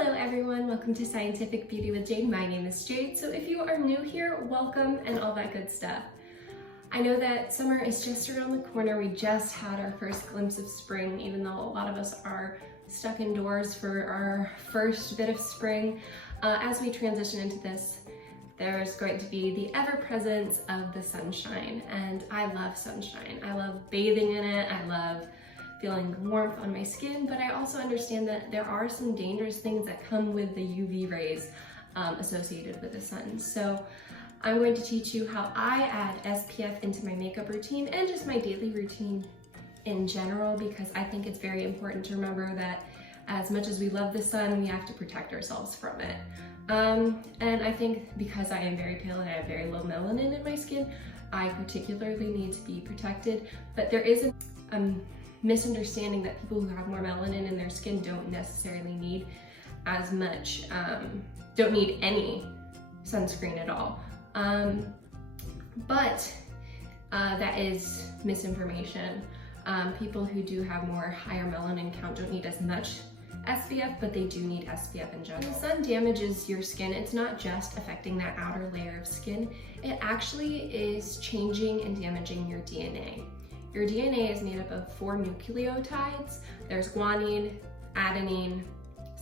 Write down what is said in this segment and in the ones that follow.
Hello everyone, welcome to Scientific Beauty with Jade. My name is Jade, so if you are new here, welcome and all that good stuff. I know that summer is just around the corner. We just had our first glimpse of spring, even though a lot of us are stuck indoors for our first bit of spring. As we transition into this, there's going to be the ever-presence of the sunshine, and I love sunshine. I love bathing in it, I love feeling warmth on my skin, but I also understand that there are some dangerous things that come with the UV rays associated with the sun. So I'm going to teach you how I add SPF into my makeup routine and just my daily routine in general, because I think it's very important to remember that as much as we love the sun, we have to protect ourselves from it. And I think because I am very pale and I have very low melanin in my skin, I particularly need to be protected, but there is a misunderstanding that people who have more melanin in their skin don't necessarily need as much, don't need any sunscreen at all. But that is misinformation. People who do have more higher melanin count don't need as much SPF, but they do need SPF in general. When the sun damages your skin, it's not just affecting that outer layer of skin, it actually is changing and damaging your DNA. Your DNA is made up of 4 nucleotides. There's guanine, adenine,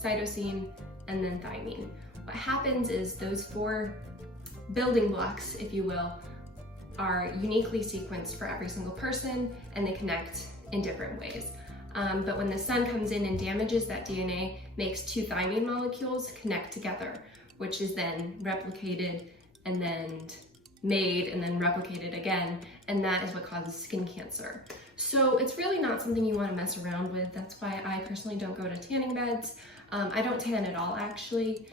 cytosine, and then thymine. What happens is those 4 building blocks, if you will, are uniquely sequenced for every single person, and they connect in different ways. But when the sun comes in and damages that DNA, makes 2 thymine molecules connect together, which is then replicated and then made and then replicated again, and that is what causes skin cancer. So it's really not something you want to mess around with. That's why I personally don't go to tanning beds. I don't tan at all, actually,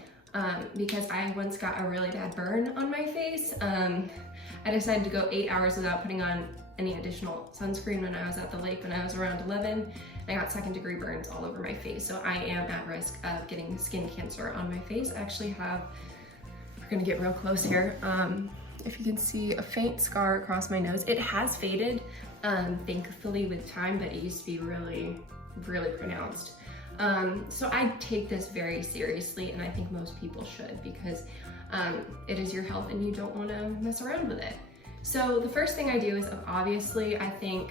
because I once got a really bad burn on my face. I decided to go 8 hours without putting on any additional sunscreen when I was at the lake when I was around 11. I got 2nd-degree burns all over my face, so I am at risk of getting skin cancer on my face. I actually have, we're gonna get real close here. If you can see a faint scar across my nose. It has faded, thankfully, with time, but it used to be really, really pronounced. So I take this very seriously, and I think most people should, because it is your health and you don't want to mess around with it. So the first thing I do is, obviously, I think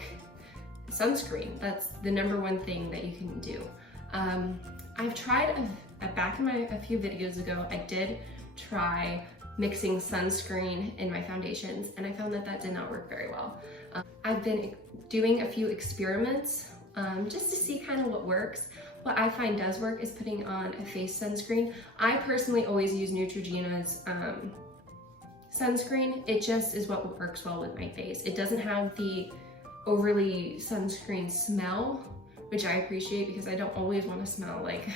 sunscreen. That's the #1 thing that you can do. I've tried, back in a few videos ago, I did try mixing sunscreen in my foundations, and I found that that did not work very well. I've been doing a few experiments just to see kind of what works. What I find does work is putting on a face sunscreen. I personally always use Neutrogena's sunscreen. It just is what works well with my face. It doesn't have the overly sunscreen smell, which I appreciate because I don't always want to smell like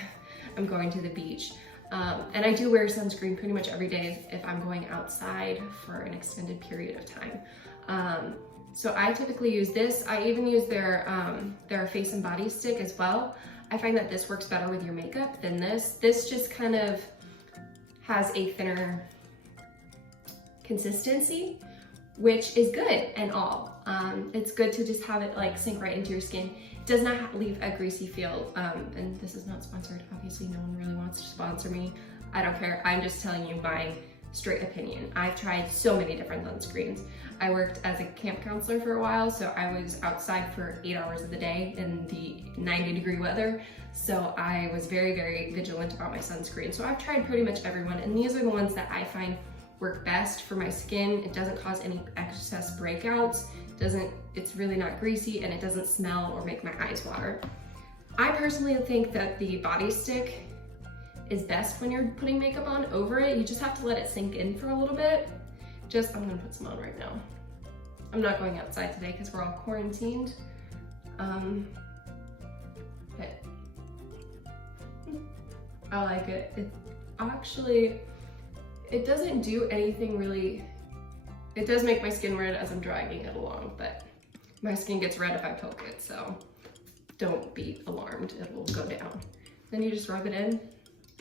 I'm going to the beach. And I do wear sunscreen pretty much every day if I'm going outside for an extended period of time. So I typically use this. I even use their face and body stick as well. I find that this works better with your makeup than this. This just kind of has a thinner consistency, which is good and all. It's good to just have it like sink right into your skin. It does not leave a greasy feel, and this is not sponsored. Obviously, no one really wants to sponsor me. I don't care. I'm just telling you my straight opinion. I've tried so many different sunscreens. I worked as a camp counselor for a while, so I was outside for 8 hours of the day in the 90-degree weather. So I was very, very vigilant about my sunscreen. So I've tried pretty much everyone, and these are the ones that I find work best for my skin. It doesn't cause any excess breakouts. It's really not greasy, and it doesn't smell or make my eyes water. I personally think that the body stick is best when you're putting makeup on over it. You just have to let it sink in for a little bit. I'm gonna put some on right now. I'm not going outside today because we're all quarantined. Okay. I like it. It doesn't do anything really. It does make my skin red as I'm dragging it along, but my skin gets red if I poke it, so don't be alarmed, it will go down. Then you just rub it in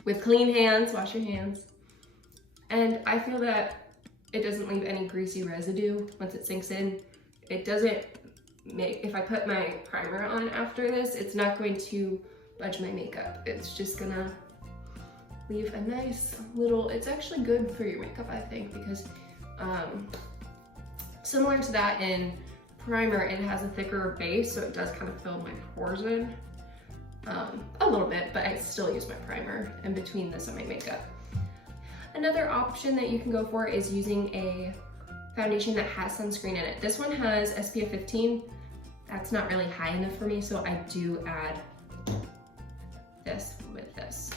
with clean hands, wash your hands. And I feel that it doesn't leave any greasy residue once it sinks in. It doesn't make, if I put my primer on after this, it's not going to budge my makeup. It's just gonna leave a nice little, it's actually good for your makeup, I think, because similar to that in primer, it has a thicker base, so it does kind of fill my pores in a little bit, but I still use my primer in between this and my makeup. Another option that you can go for is using a foundation that has sunscreen in it. This one has SPF 15. That's not really high enough for me, so I do add this with this.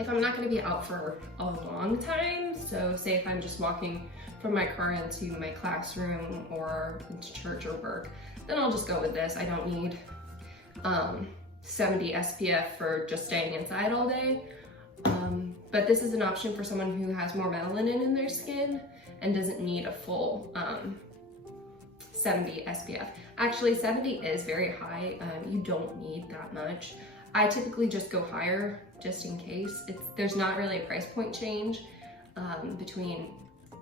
If I'm not gonna be out for a long time, so say if I'm just walking from my car into my classroom or into church or work, then I'll just go with this. I don't need 70 SPF for just staying inside all day. But this is an option for someone who has more melanin in their skin and doesn't need a full 70 SPF. Actually, 70 is very high. You don't need that much. I typically just go higher just in case. There's not really a price point change between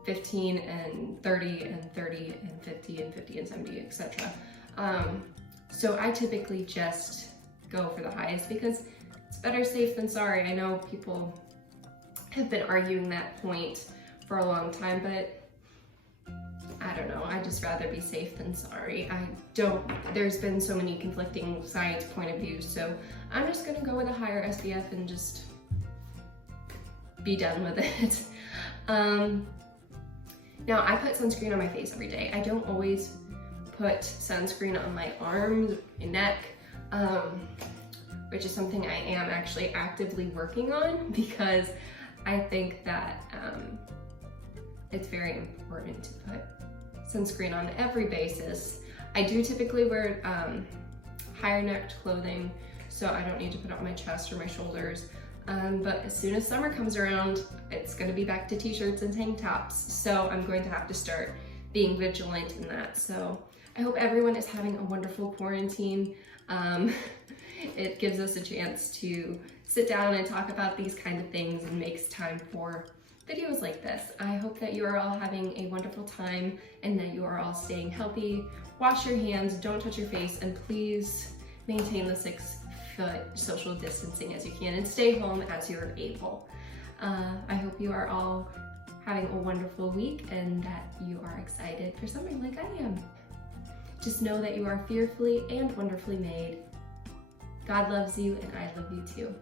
15 and 30 and 30 and 50 and 50 and 70, etc. So I typically just go for the highest because it's better safe than sorry. I know people have been arguing that point for a long time, but I don't know, I'd just rather be safe than sorry. There's been so many conflicting science point of views, so I'm just gonna go with a higher SPF and just be done with it. Now I put sunscreen on my face every day. I don't always put sunscreen on my arms, my neck, which is something I am actually actively working on because I think that it's very important to put sunscreen on every basis. I do typically wear higher necked clothing, so I don't need to put it on my chest or my shoulders. But as soon as summer comes around, it's gonna be back to t-shirts and tank tops. So I'm going to have to start being vigilant in that. So I hope everyone is having a wonderful quarantine. It gives us a chance to sit down and talk about these kind of things and makes time for videos like this. I hope that you are all having a wonderful time and that you are all staying healthy. Wash your hands, don't touch your face, and please maintain the 6-foot social distancing as you can and stay home as you're able. I hope you are all having a wonderful week and that you are excited for summer like I am. Just know that you are fearfully and wonderfully made. God loves you and I love you too.